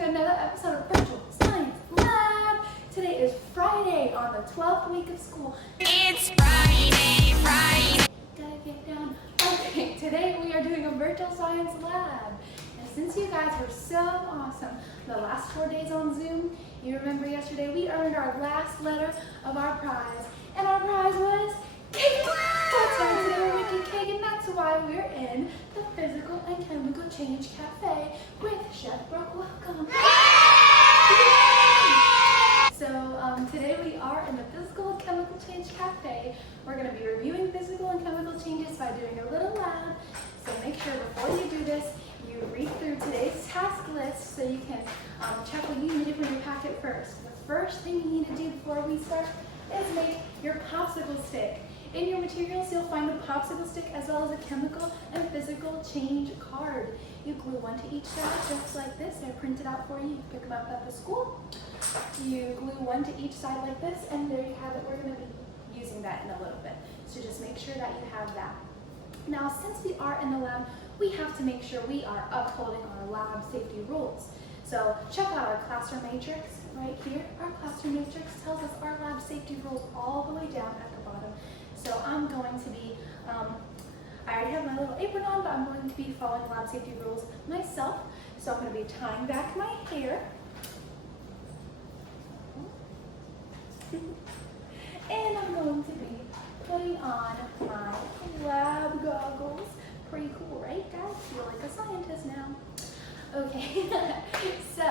to another episode of Virtual Science Lab. Today is Friday on the 12th week of school. It's Friday. Gotta get down. Okay, today we are doing a Virtual Science Lab. And since you guys were so awesome the last 4 days on Zoom, you remember yesterday we earned our last letter of our prize. And our prize was cake. That's right, today we're making cake, and that's why we're in the Physical and Chemical Change Cafe with Chef Brooke. Welcome. So today we are in the Physical and Chemical Change Cafe. We're going to be reviewing physical and chemical changes by doing a little lab. So make sure before you do this, you read through today's task list so you can check what you need from your packet first. The first thing you need to do before we start is make your popsicle stick. In your materials, you'll find a popsicle stick as well as a chemical and physical change card. You glue one to each side just like this. They're printed out for you. You pick them up at the school. You glue one to each side like this, and there you have it. We're going to be using that in a little bit. So just make sure that you have that. Now, since we are in the lab, we have to make sure we are upholding our lab safety rules. So check out our classroom matrix right here. Our classroom matrix tells us our lab safety rules all the way down at the bottom. So I'm going to be, I already have my little apron on, but I'm going to be following lab safety rules myself. So I'm going to be tying back my hair. And I'm going to be putting on my lab goggles. Pretty cool, right guys? Feel like a scientist now. Okay, so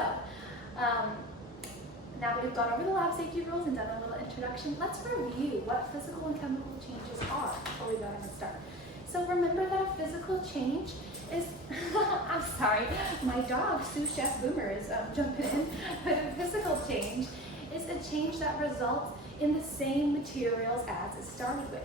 now that we've gone over the lab safety rules and done a little introduction, let's review what physical and chemical changes are before we go ahead and start. So remember that a physical change is, I'm sorry, my dog, Sous Chef Boomer, is jumping in, but a physical change is a change that results in the same materials as it started with.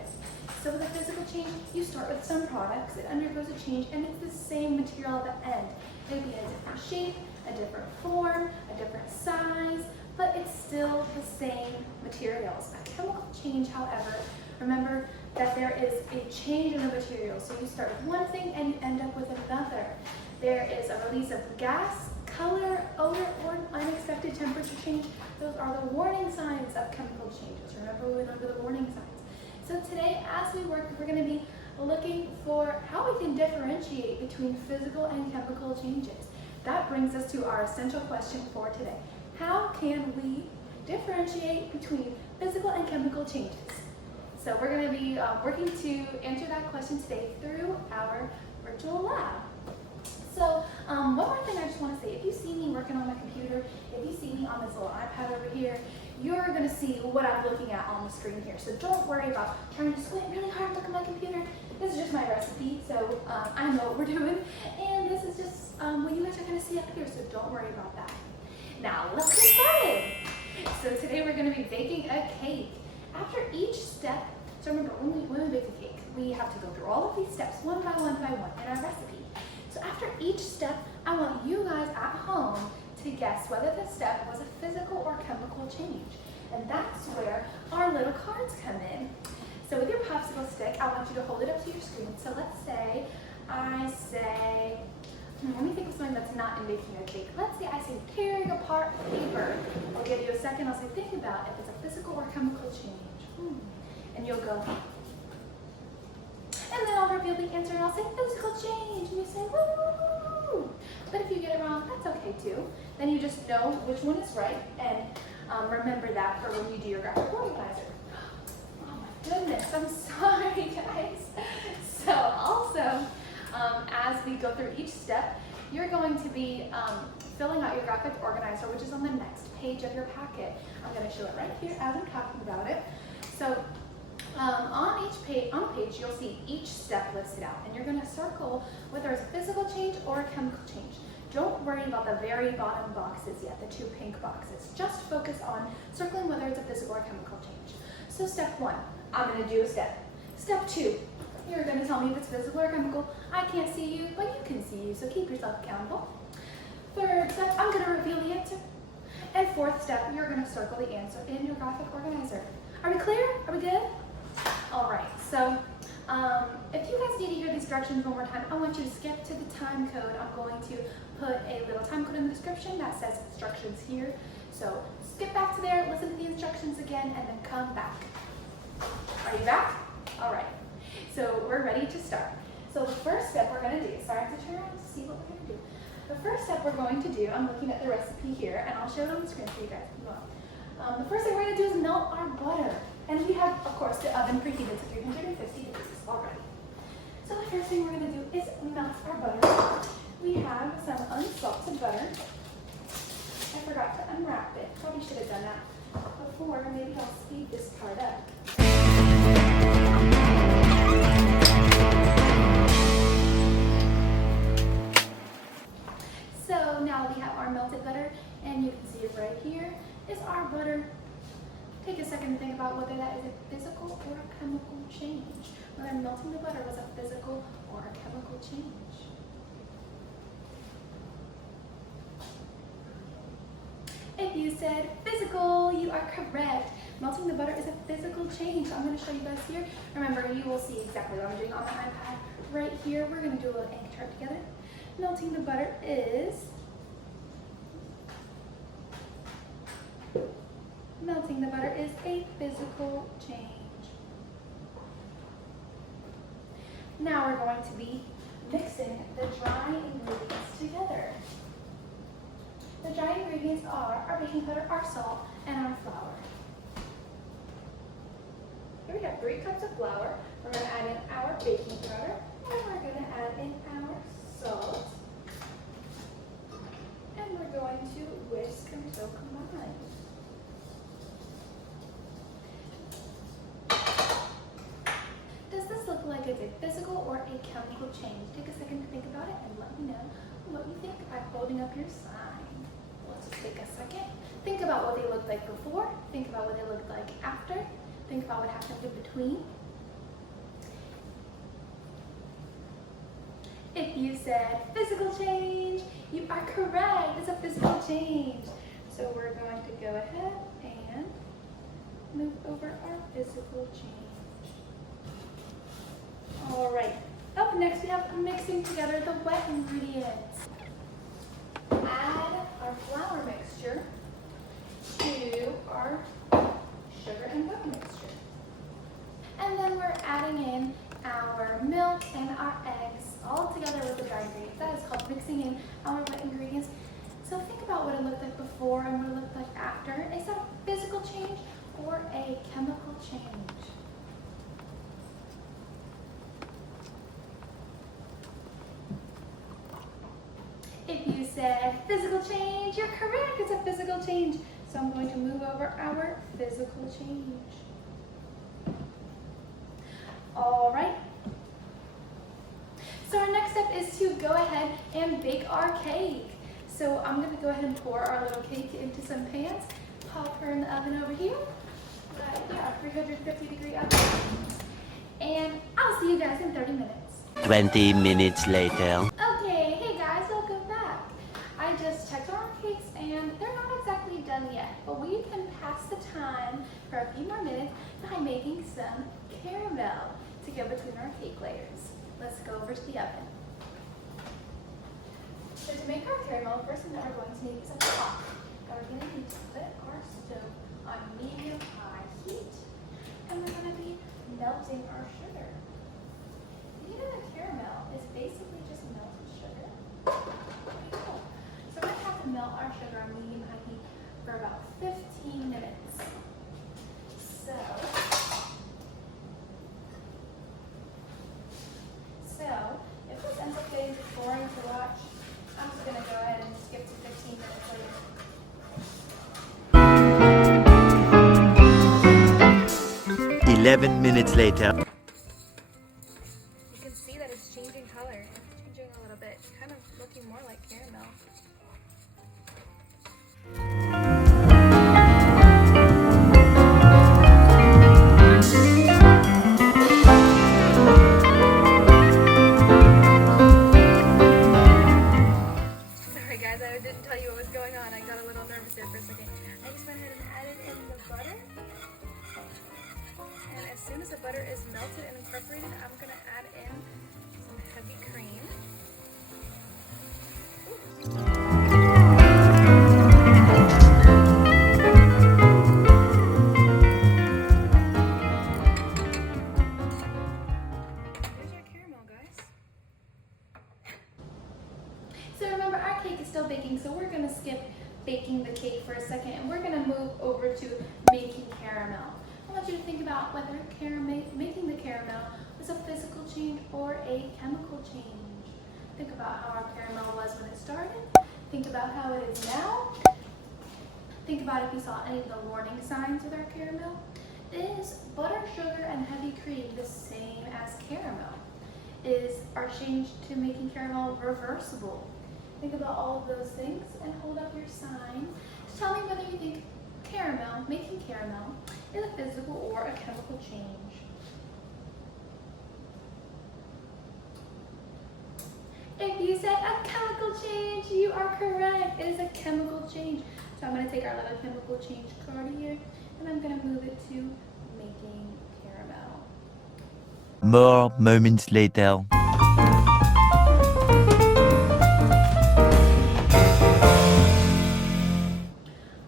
So with a physical change, you start with some products, it undergoes a change, and it's the same material at the end. It may be a different shape, a different form, a different size, but it's still the same materials. A chemical change, however, remember that there is a change in the material. So you start with one thing and you end up with another. There is a release of gas, color, odor, or unexpected temperature change. Those are the warning signs of chemical changes. Remember, we went over the warning signs. So today, as we work, we're going to be looking for how we can differentiate between physical and chemical changes. That brings us to our essential question for today. How can we differentiate between physical and chemical changes? So we're going to be working to answer that question today through our virtual lab. So one more thing I just want to say, if you see me working on my computer, if you see me on this little iPad over here, you're going to see what I'm looking at on the screen here. So don't worry about trying to squint really hard to look at my computer. This is just my recipe, so I know what we're doing. And this is just what you guys are going to see up here, so don't worry about that. Now let's get started. So today we're going to be baking a cake. After each step, so remember when we bake a cake, we have to go through all of these steps one by one in our recipe. So after each step, I want you guys at home to guess whether the step was a physical or chemical change. And that's where our little cards come in. So with your popsicle stick, I want you to hold it up to your screen. So let's say I say, let me think of something that's not in baking a cake. Let's say I say tearing apart paper. I'll give you a second. I'll say think about if it's a physical or chemical change. And you'll go, and then I'll reveal the answer and I'll say physical change. And you say, woo! But if you get it wrong, that's okay too. Then you just know which one is right, and remember that for when you do your graphic organizer. Oh my goodness, I'm sorry guys. So also, as we go through each step, you're going to be filling out your graphic organizer, which is on the next page of your packet. I'm going to show it right here as I'm talking about it. So on each page, you'll see each step listed out, and you're going to circle whether it's a physical change or a chemical change. Don't worry about the very bottom boxes yet, the two pink boxes. Just focus on circling whether it's a physical or chemical change. So step one, I'm going to do a step. Step two, you're going to tell me if it's physical or chemical. I can't see you, but you can see you, so keep yourself accountable. Third step, I'm going to reveal the answer. And fourth step, you're going to circle the answer in your graphic organizer. Are we clear? Are we good? All right, so If you guys need to hear these directions one more time, I want you to skip to the time code. I'm going to put a little time code in the description that says instructions here. So skip back to there, listen to the instructions again, and then come back. Are you back? All right. So we're ready to start. So the first step we're going to do, sorry I have to turn around to see what we're going to do. The first step we're going to do, I'm looking at the recipe here, and I'll show it on the screen for you guys as well. The first thing we're going to do is melt our butter. And we have, of course, the oven preheated to 350 degrees already. So the first thing we're going to do is melt our butter. We have some unsalted butter. I forgot to unwrap it. Probably should have done that before. Maybe I'll speed this part up. So now we have our melted butter, and you can see it right here is our butter. Take a second to think about whether that is a physical or a chemical change. Whether melting the butter was a physical or a chemical change. If you said physical, you are correct. Melting the butter is a physical change. I'm going to show you guys here. Remember, you will see exactly what I'm doing on my iPad. Right here, we're going to do a little ink chart together. Melting the butter is a physical change. Now we're going to be mixing the dry ingredients together. The dry ingredients are our baking powder, our salt, and our flour. Here we have 3 cups of flour. We're going to add in our baking powder, and we're going to add in our salt. And we're going to whisk until combined. Does this look like it's a physical or a chemical change? Take a second to think about it and let me know what you think by holding up your sign. Let's just take a second. Think about what they looked like before. Think about what they looked like after. Think about what happened in between. If you said physical change, you are correct. It's a physical change. So we're going to go ahead and move over our physical change. All right. Up next, we have mixing together the wet ingredients. Add our flour mixture to our sugar and butter mixture. And then we're adding in our milk and our eggs all together with the dry ingredients. That is called mixing in our wet ingredients. So think about what it looked like before and what it looked like after. Is that a physical change or a chemical change? If you said physical change, you're correct. It's a physical change. So I'm going to move over our physical change. All right. So our next step is to go ahead and bake our cake. So I'm going to go ahead and pour our little cake into some pans. Pop her in the oven over here. Right here, 350 degree oven. And I'll see you guys in 30 minutes. 20 minutes later. Okay, hey guys, welcome back. I just checked on our cakes and they're not exactly done yet, but we can pass the time for a few more minutes by making some caramel to go between our cake layers. Let's go over to the oven. So to make our caramel, first thing that we're going to need is a pot. And we're going to need to put our stove on medium-high heat. And we're going to be melting our sugar. You know that caramel is basically just melted sugar. Pretty cool. So we're going to have to melt our sugar on medium-high heat for about 15 minutes. So if this ends up getting boring to watch, I'm just going to go ahead and skip to 15 minutes later. 11 minutes later. You can see that it's changing color. It's changing a little bit, kind of looking more like caramel. Sorry guys, I didn't tell you what was going on. I got a little nervous there for a second. I just went ahead and added in the butter. And as soon as the the butter is melted and incorporated, I'm gonna add in some heavy cream. Here's our caramel, guys. So remember, our cake is still baking, so we're gonna skip baking the cake for a second, and we're gonna move over to making caramel. I want you to think about whether making the caramel was a physical change or a chemical change. Think about how our caramel was when it started. Think about how it is now. Think about if you saw any of the warning signs with our caramel. Is butter, sugar, and heavy cream the same as caramel? Is our change to making caramel reversible? Think about all of those things and hold up your sign. Tell me whether you think making caramel, is a physical or a chemical change. If you said a chemical change, you are correct. It is a chemical change. So I'm going to take our little chemical change card here and I'm going to move it to making caramel. More moments later.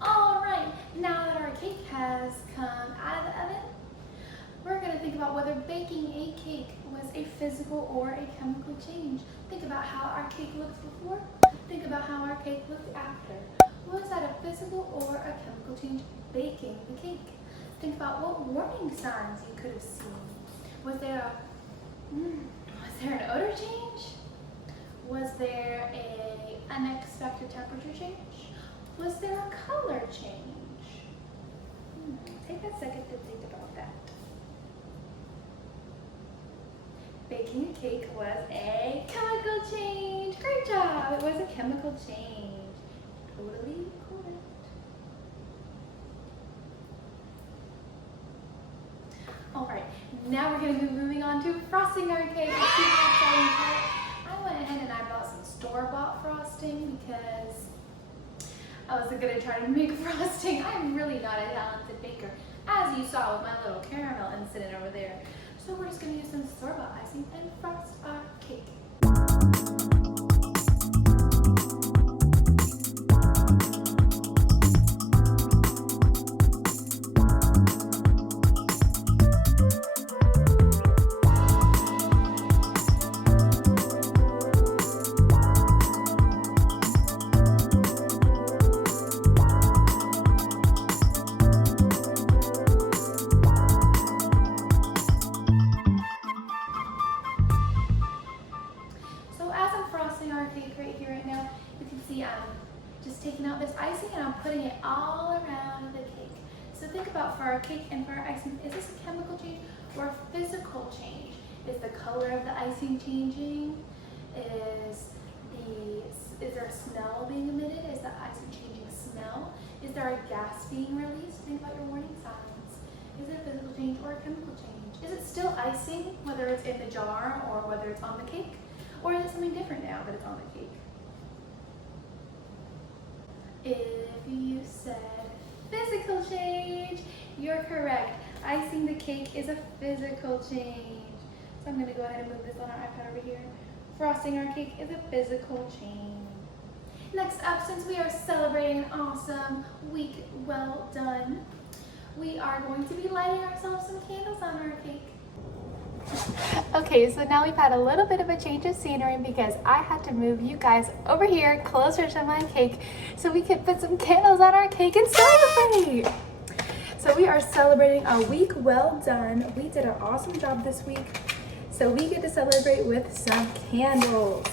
Alright, now that our cake has come out of the oven, we're going to think about whether baking a cake was a physical or a chemical change. Think about how our cake looked before. Think about how our cake looked after. Was that a physical or a chemical change baking the cake? Think about what warning signs you could have seen. Was there an odor change? Was there an unexpected temperature change? Was there a color change? Take a second to think about that. Baking a cake was a chemical change. Great job. It was a chemical change. Totally correct. All right, now we're going to be moving on to frosting our cake. I went ahead and I bought some store-bought frosting because I was going to try to make frosting. I'm really not a talented baker, as you saw with my little caramel incident over there. So we're just going to use some store-bought icing and frost our cake. Taking out this icing and I'm putting it all around the cake. So think about for our cake and for our icing, is this a chemical change or a physical change? Is the color of the icing changing? Is there a smell being emitted? Is the icing changing smell? Is there a gas being released? Think about your warning signs. Is it a physical change or a chemical change? Is it still icing, whether it's in the jar or whether it's on the cake? Or is it something different now that it's on the cake? If you said physical change, you're correct. Icing the cake is a physical change. So I'm going to go ahead and move this on our iPad over here. Frosting our cake is a physical change. Next up, since we are celebrating an awesome week well done, we are going to be lighting ourselves some candles on our cake. Okay, so now we've had a little bit of a change of scenery because I had to move you guys over here closer to my cake so we could put some candles on our cake and celebrate. So we are celebrating a week well done. We did an awesome job this week. So we get to celebrate with some candles.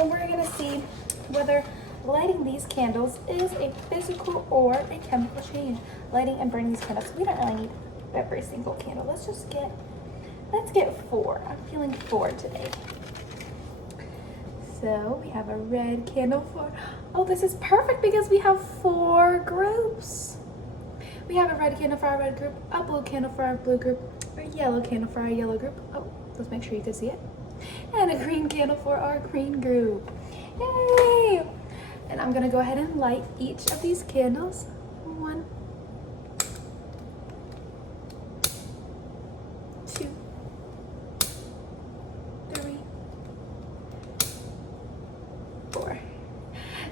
And we're gonna see whether lighting these candles is a physical or a chemical change. Lighting and burning these candles. We don't really need every single candle. Let's get 4. I'm feeling 4 today. So we have a red candle for, oh, this is perfect because we have 4 groups. We have a red candle for our red group, a blue candle for our blue group, a yellow candle for our yellow group. Oh, let's make sure you can see it. And a green candle for our green group. Yay! And I'm gonna go ahead and light each of these candles. 1, 4.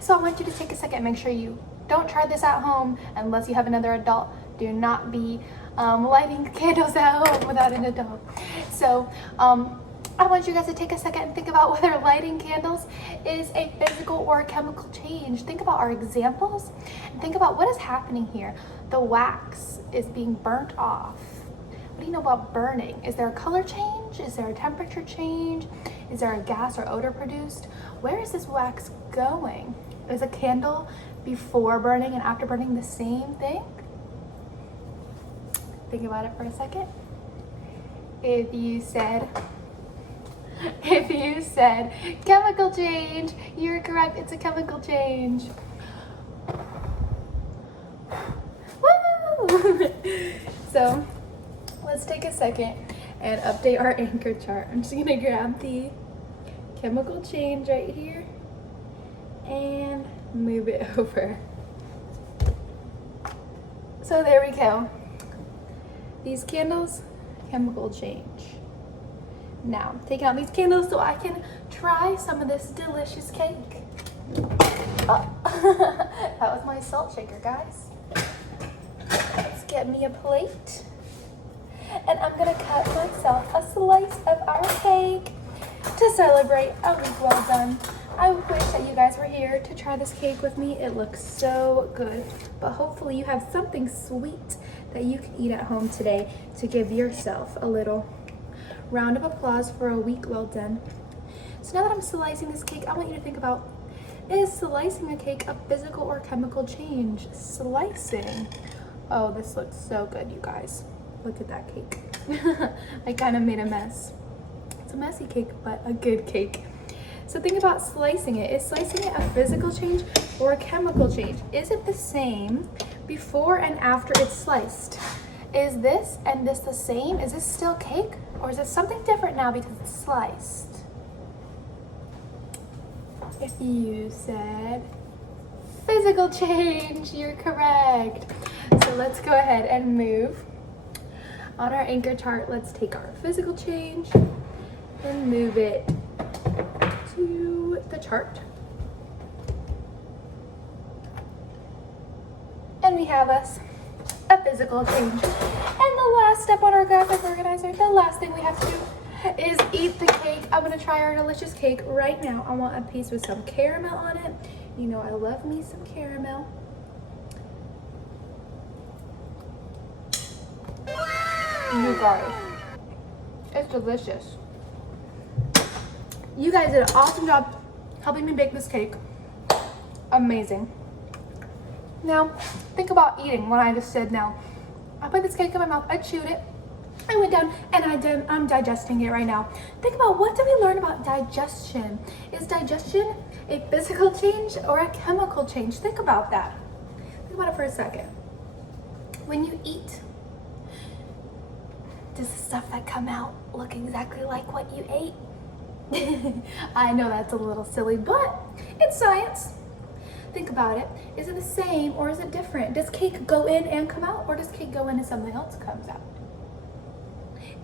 So I want you to take a second and make sure you don't try this at home unless you have another adult. Do not be lighting candles at home without an adult. So I want you guys to take a second and think about whether lighting candles is a physical or a chemical change. Think about our examples and think about what is happening here. The wax is being burnt off. What do you know about burning? Is there a color change? Is there a temperature change? Is there a gas or odor produced? Where is this wax going? Is a candle before burning and after burning the same thing? Think about it for a second. If you said chemical change, you're correct. It's a chemical change. Woo! So let's take a second and update our anchor chart. I'm just gonna grab the chemical change right here and move it over. So there we go. These candles, chemical change. Now, taking out these candles so I can try some of this delicious cake. Oh, that was my salt shaker, guys. Let's get me a plate. And I'm gonna cut myself a slice of our cake to celebrate a week well done. I wish that you guys were here to try this cake with me. It looks so good, but hopefully you have something sweet that you can eat at home today to give yourself a little round of applause for a week well done. So now that I'm slicing this cake, I want you to think about, is slicing a cake a physical or chemical change? Slicing. Oh, this looks so good, you guys. Look at that cake. I kind of made a mess. It's a messy cake, but a good cake. So think about slicing it. Is slicing it a physical change or a chemical change? Is it the same before and after it's sliced? Is this and this the same? Is this still cake? Or is it something different now because it's sliced? If you said physical change, you're correct. So let's go ahead and move. On our anchor chart, let's take our physical change and move it to the chart. And we have us a physical change. And the last step on our graphic organizer, the last thing we have to do is eat the cake. I'm gonna try our delicious cake right now. I want a piece with some caramel on it. You know I love me some caramel. You guys, it's delicious. You guys did an awesome job helping me bake this cake. Amazing. Now, think about eating what I just said now. I put this cake in my mouth, I chewed it, I went down, and I'm digesting it right now. Think about, what did we learn about digestion? Is digestion a physical change or a chemical change? Think about that. Think about it for a second. When you eat, does the stuff that come out look exactly like what you ate? I know that's a little silly, but it's science. Think about it. Is it the same or is it different? Does cake go in and come out, or does cake go in and something else comes out?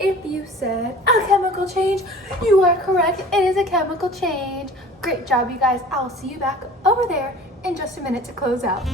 If you said a chemical change, you are correct. It is a chemical change. Great job, you guys. I'll see you back over there in just a minute to close out.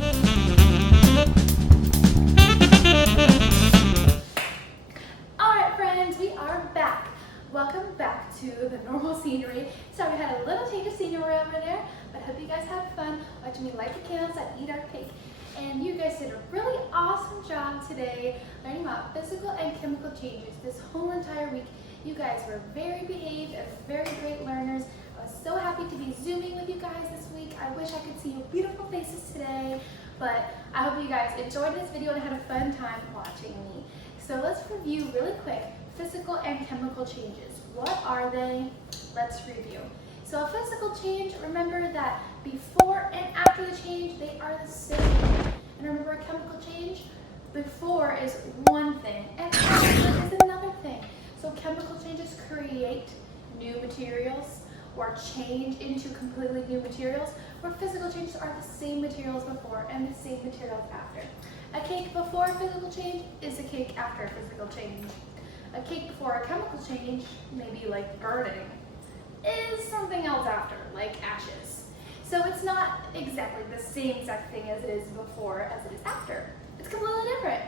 All right, friends, we are back. Welcome back to the normal scenery. So we had a little change of scenery over there, but I hope you guys had fun watching me light the candles and eat our cake. And you guys did a really awesome job today learning about physical and chemical changes this whole entire week. You guys were very behaved and very great learners. I was so happy to be Zooming with you guys this week. I wish I could see your beautiful faces today, but I hope you guys enjoyed this video and had a fun time watching me. So let's review really quick physical and chemical changes. What are they? Let's review. So a physical change, remember that before and after the change, they are the same. And remember, a chemical change, before is one thing and after is another thing. So chemical changes create new materials or change into completely new materials, where physical changes are the same materials before and the same materials after. A cake before a physical change is a cake after a physical change. A cake before a chemical change, maybe like burning, is something else after, like ashes. it's not exactly the same exact thing as it is before as it is after. It's completely different.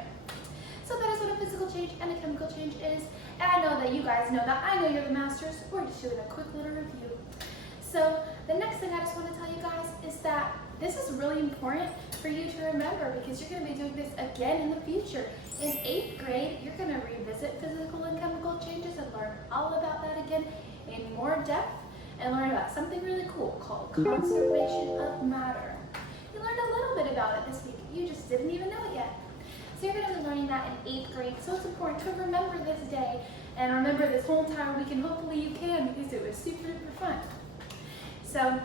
So that is what a physical change and a chemical change is. And I know that you guys know that. I know you're the masters. We're just doing a quick little review. So the next thing I just want to tell you guys is that this is really important for you to remember because you're going to be doing this again in the future. In 8th grade, you're going to revisit physical and chemical changes and learn all about that again in more depth and learn about something really cool called conservation of matter. You learned a little bit about it this week. You just didn't even know it yet. So you're going to be learning that in 8th grade. So it's important to remember this day and remember this whole entire week, and hopefully you can because it was super duper fun. So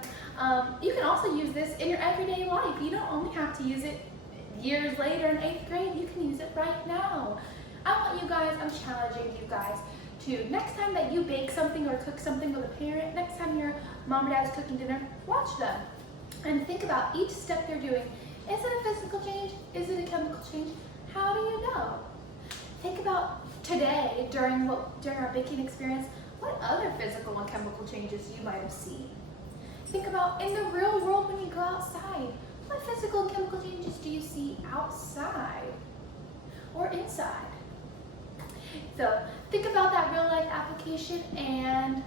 you can also use this in your everyday life. You don't only have to use it years later in 8th grade. You can use it right now. I'm challenging you guys to, next time that you bake something or cook something with a parent, next time your mom or dad is cooking dinner, watch them and think about each step they're doing. Is it a physical change? Is it a chemical change? How do you know? Think about today during our baking experience, what other physical and chemical changes you might have seen. Think about in the real world when you go outside, what physical and chemical changes do you see outside or inside? So think about that real life application and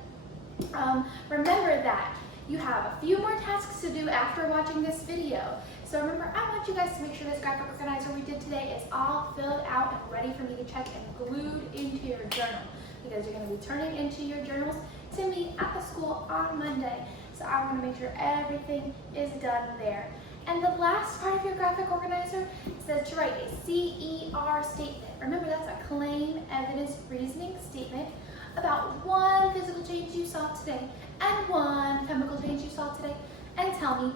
remember that you have a few more tasks to do after watching this video. So remember, I want you guys to make sure this graphic organizer we did today is all filled out and ready for me to check and glued into your journal because you're going to be turning into your journals to me at the school on Monday. So I want to make sure everything is done there. And the last part of your graphic organizer says to write a CER statement. Remember, that's a claim, evidence, reasoning statement about one physical change you saw today and one chemical change you saw today, and tell me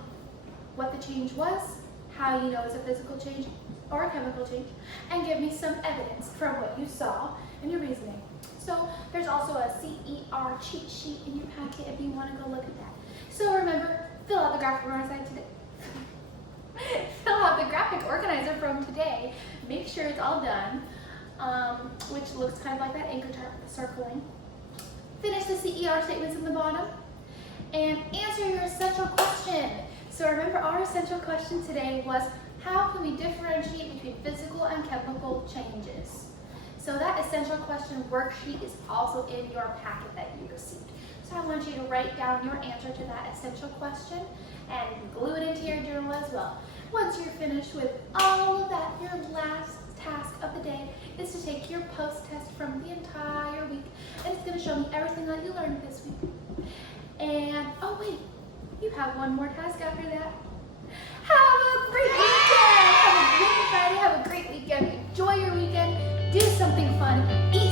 what the change was, how you know it's a physical change or a chemical change, and give me some evidence from what you saw and your reasoning. So there's also a CER cheat sheet in your packet if you want to go look at that. So remember, fill out the graphic organizer today. Fill out the graphic organizer from today. Make sure it's all done, which looks kind of like that anchor chart with the circling. Finish the CER statements in the bottom and answer your essential question. So remember, our essential question today was, how can we differentiate between physical and chemical changes? So that essential question worksheet is also in your packet that you received. So I want you to write down your answer to that essential question and glue it into your journal as well. Once you're finished with all of that, your last task of the day is to take your post-test from the entire week, and it's going to show me everything that you learned this week. And, oh wait, you have one more task after that. Have a great weekend! Have a great Friday, have a great weekend. Enjoy your weekend, do something fun, eat